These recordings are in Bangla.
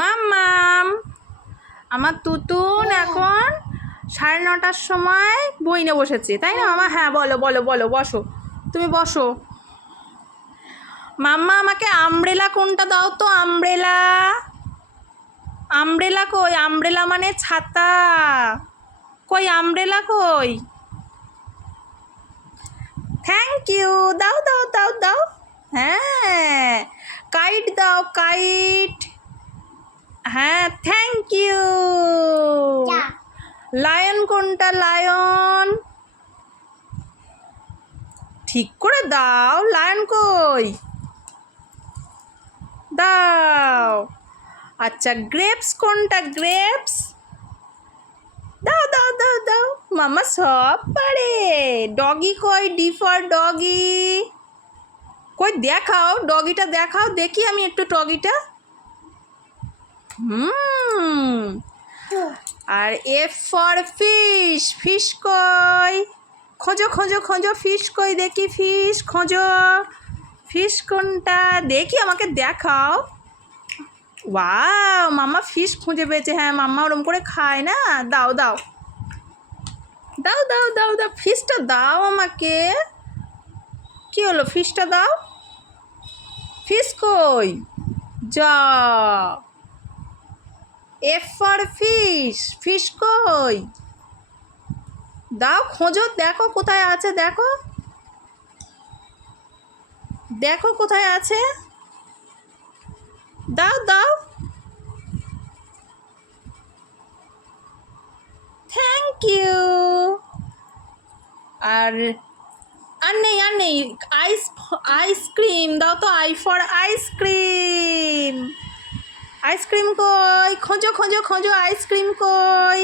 মাম্মাম, আমার তুতুন এখন 9:30টার সময় বই নিয়ে বসেছে, তাই না মামা? হ্যাঁ বলো বলো বলো, বসো, তুমি বসো। মাম্মা আমাকে আমব্রেলা কোনটা দাও তো? আমব্রেলা, আমব্রেলা কই? আমব্রেলা মানে ছাতা, কই আমব্রেলা কই? থ্যাংক ইউ, দাও দাও দাও দাও। হ্যাঁ, কাইট দাও, কাইট। হ্যাঁ, থ্যাংক ইউ। লায়ন কোনটা? লায়ন, ঠিক করে দাও। লায়ন কই? দাও। আচ্ছা, গ্রেপস কোনটা? গ্রেপস দাও দাও দাও দাও। মামা সব পারে। ডগি কই? ডি ফর ডগি কই? দেখাও, ডগিটা দেখাও দেখি আমি একটু ডগিটা। আর এফ ফর ফিশ, ফিশ কই? খোঁজো খোঁজো খোঁজো, ফিশ কই দেখি? ফিশ খোঁজো, ফিশ কোনটা দেখি, আমাকে দেখাও। ওয়াও, মাম্মা ফিশ খুঁজে পেয়েছে। হ্যাঁ, মাম্মা ওরম করে খায় না। দাও দাও দাও দাও দাও দাও, ফিশটা দাও আমাকে। কি হলো? ফিশটা দাও। ফিশ কই? যা, এফ ফর ফিশ, ফিশ কই? দাও, খোঁজো, দেখো কোথায় আছে, দেখো দেখো কোথায় আছে, দাও দাও। Thank you. আর আর নেই, আর নেই। আইসক্রিম দাও তো, আই ফর আইসক্রিম, আইসক্রিম কই? খোঁজো খোঁজো খোঁজো, আইসক্রিম কই?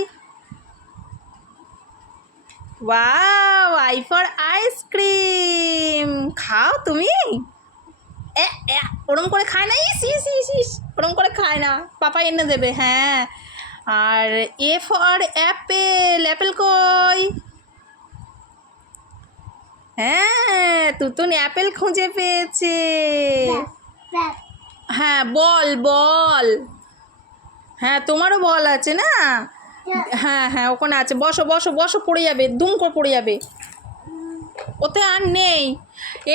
Wow, I for ice cream. খাও তুমি? ওরম করে খায় না, ইস ইস ইস ইস, ওরম করে খায় না, পাপা এনে দেবে। হ্যাঁ, আর এ ফর অ্যাপেল, অ্যাপেল কই? হ্যাঁ, তুতুন অ্যাপেল খুঁজে পেয়েছে। হ্যাঁ, বল বল। হ্যাঁ, তোমারও বল আছে না? হ্যাঁ হ্যাঁ, ওখানে আছে। বসো বসো বসো, পড়ে যাবে, দুম করে পড়ে যাবে। ওতে আর নেই।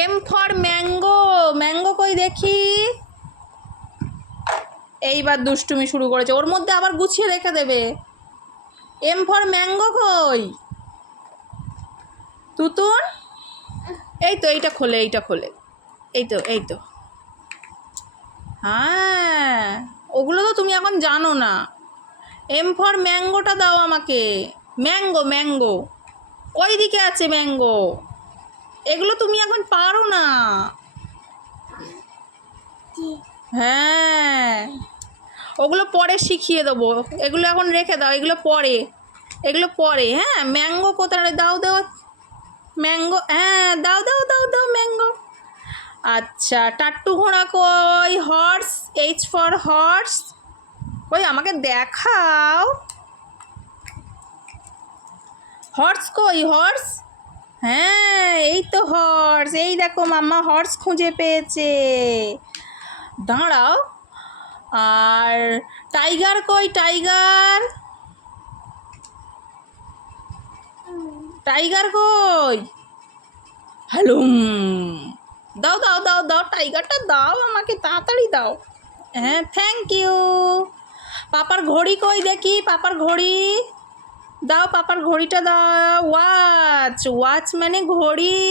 এম ফর ম্যাঙ্গো, ম্যাঙ্গো কই দেখি? এইবার দুষ্টুমি শুরু করেছে, ওর মধ্যে আবার গুছিয়ে রেখে দেবে। এম ফর ম্যাঙ্গো কই? তুতুন, এই তো, এইটা খোলে, এইটা খোলে, এই তো এই তো। হ্যাঁ, ওগুলো তো তুমি এখন জানো না। এম ফর ম্যাঙ্গোটা দাও আমাকে। ম্যাঙ্গো, ম্যাঙ্গো ওই দিকে আছে, ম্যাঙ্গো। এগুলো তুমি এখন পারো না। হ্যাঁ, ওগুলো পরে শিখিয়ে দেবো, এগুলো এখন রেখে দাও, এগুলো পরে, এগুলো পরে। হ্যাঁ, ম্যাঙ্গো কোথায়? দাও দাও ম্যাঙ্গো। হ্যাঁ, দাও দাও দাও দাও ম্যাঙ্গো। আচ্ছা, টাট্টু ঘোড়া কই? হর্স, এইচ ফর হর্স কই? আমাকে দেখাও। হর্স কই? হর্স, হ্যাঁ এই তো হর্স, এই দেখো মাম্মা হর্স খুঁজে পেয়েছে। দাঁড়াও। আর টাইগার কই? টাইগার, টাইগার কই? হ্যালুম, দাও দাও দাও দাও, টাইগারটা দাও আমাকে, তাড়াতাড়ি দাও। হ্যাঁ, থ্যাংক ইউ। পাপার ঘড়ি কই দেখি? পাপার ঘড়ি দাও, পাপার ঘড়িটা দাও। ওয়াচ, ওয়াচ মানে ঘড়ি।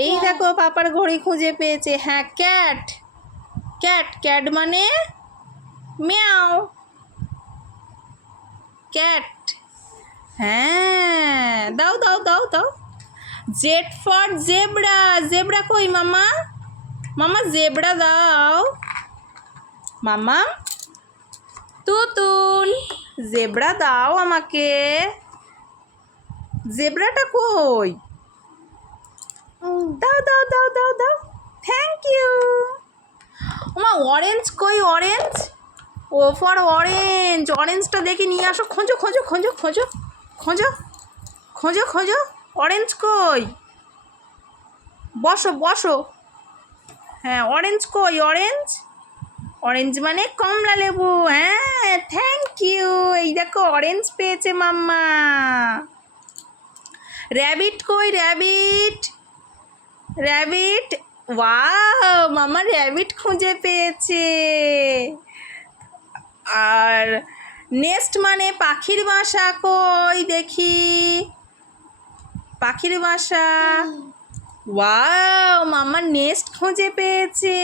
এই দেখো পাপার ঘড়ি খুঁজে পেয়েছে। হ্যাঁ, ক্যাট, ক্যাট, ক্যাট মানে মিয়াও, ক্যাট। হ্যাঁ, দাও দাও দাও দাও। জেড ফর জেব্রা, জেব্রা কই মামা? মামা জেব্রা দাও। মামা তুতুন, জেব্রা দাও আমাকে। জেব্রাটা কই? দাও দাও দাও দাও দাও। Thank you. ওমা, অরেঞ্জ কই? অরেঞ্জ, ও ফর অরেঞ্জ, অরেঞ্জটা দেখি নিয়ে আসো। খোঁজো খোঁজো খোঁজো খোঁজো খোঁজো খোঁজো খোঁজো, অরেঞ্জ কই? বসো বসো। হ্যাঁ, অরেঞ্জ কই? অরেঞ্জ, অরেঞ্জ মানে কমলা লেবু। হ্যাঁ, থ্যাংক ইউ। এই দেখো অরেঞ্জ পেয়েছে মাম্মা। র্যাবিট কই র্যাবিট? র্যাবিট, ওয়াও মামা র্যাবিট খুঁজে পেয়েছে। আর নেস্ট মানে পাখির বাসা, কই দেখি পাখির বাসা। ওয়াও মামা নেস্ট খুঁজে পেয়েছে।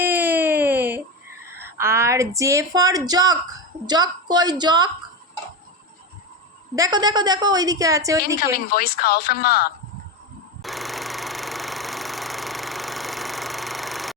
আর জে ফর জক, জক কই জক? দেখো দেখো দেখো ওইদিকে আছে, ওইদিকে। Incoming voice call from mom.